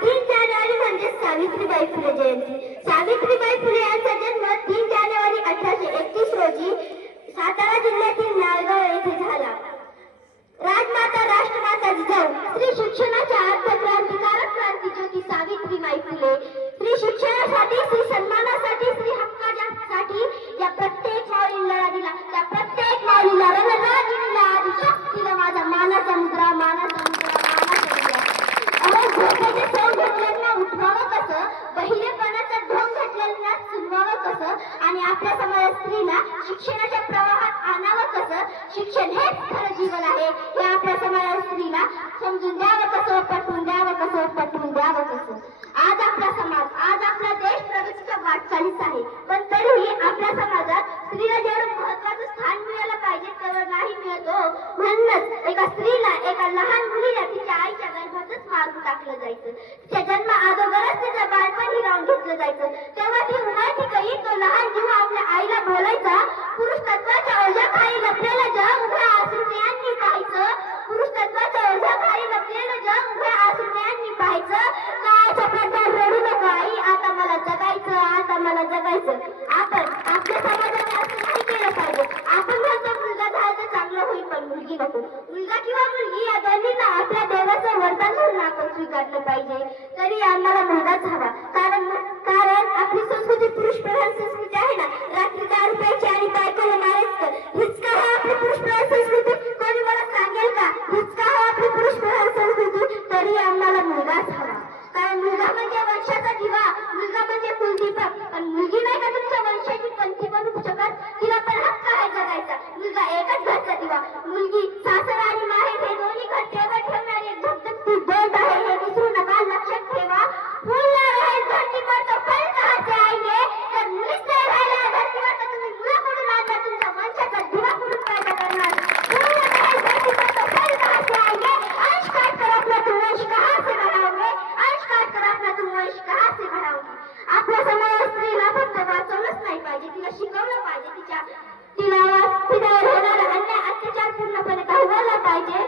3 जानेवारी म्हणजे सावित्रीबाई फुले जयंती. सावित्रीबाई फुले यांचा जन्म 3 जानेवारी 1831 रोजी सातारा जिल्ह्यातील नाळगाव येथे झाला. राजमाता राष्ट्रमाता जिजाऊ स्त्री शिक्षणाच्या क्रांतिकारक क्रांतिज्योती सावित्रीबाई फुले स्त्री शिक्षणासाठी, स्त्री सन्मानासाठी, स्त्री हक्कासाठी या प्रत्येक माऊलीला लढा दिला. त्या प्रत्येक माऊलीला रणरागिणीला आदिशक्तीला माझा मानाचा मुद्रा, मानाचा मुद्रा, मानाचा मुद्रा. अहो, झोपेचे सोंग घेतलेल्या उठवावं कसं, बहिरेपणाचा ढोंग घेतलेल्या सुनवावं कसं आणि आपल्या समाजात स्त्रीला शिक्षणाच्या प्रवाहात आणावं कसं. शिक्षण हेच खरं जीवन आहे हे आपल्या समाजात स्त्रीला समजून द्यावं कसं, पटवून द्यावं कसं, पटवून द्यावं कसं. आज आपला समाज, आज आपला देश प्रगतीच्या वाटचालीस आहे, पण तरीही आपल्या समाजात स्त्रीला जेवढं महत्वाचं स्थान मिळायला पाहिजे तेवढं नाही मिळतो. म्हणूनच एका स्त्रीला, एका लहान मुलीला तिच्या आईच्या गर्भातच मारून टाकलं जायचं. तिच्या जन्म अगोदरच तिचं बाळपण हिरावून घेतलं जायचं. तेव्हा ती उमायची काही तो लहान जीव आपल्या आईला बोलायचा, पुरुष तत्वाच्या ओझ्याखाली लपलेलं जग उभ्या आसुरयांनी पाहायचं. पुरुष तत्वाच्या ओझ्याखाली लपलेलं जग उभ्या आसुरयांनी पाहायचं. काळाच्या पडद्यात रडू नको आई, आता मला जगायचं, आता मला जगायचं. आपण आपल्या समाजाने असं नाही केलं पाहिजे. आपण म्हणतो मुलगा झाला तर चांगलं होईल, पण मुलगी नको. मुलगा किंवा मुलगी या दोन्हींना आपल्या देवाचं वरदान म्हणून आपण स्वीकारलं पाहिजे. तरी आम्हाला मुलगाच हवा, कारण आपली संस्कृती पुरुष प्रधान संस्कृती आहे ना. रात्री 10 रुपयाची आणि बायकोला मारायचं, हीच का हो आपली पुरुष प्रधान संस्कृती? कोणी मला सांगेल का हीच का हो आपली पुरुष प्रधान संस्कृती? तरी आम्हाला मुलगाच हवा, कारण मुलगा म्हणजे वंशाचा दिवा, मुलगा म्हणजे कुलदीपक. पण मुलगी नाही का तुमच्या वंशाची पंथी बनू शकत? तिला पण हक्क आहे जगायचा. मुलगा एकच घरचा दिवा, मुलगी सासर आणि माहेर हे दोन्ही घर तेवढ ठेवणारी एक धगधगती बोट आहे, हे विसरू नका, लक्षात ठेवा. फूल ना रहे धरती पर तो फल कहाँ से आएंगे? जर मुलीच नाही राहिल्या धरतीवर तर तुम्ही मुलाकडून आणणार, तुमच्या वंशाचा दिवा कुठून पैदा करणार? फूल ना रहे धरती पर तो फल कहाँ से आएंगे? अंश काट कर अपना तुम वंश कहाँ से बढ़ाओगे? अंश काट कर अपना तुम वंश कहाँ से बढ़ाओगे? आपल्या समाजात स्त्रीला फक्त वाचवलंच नाही पाहिजे, तिला शिकवलं पाहिजे, तिच्यावर होणारा अन्याय अत्याचार पूर्णपणे थांबवला पाहिजे.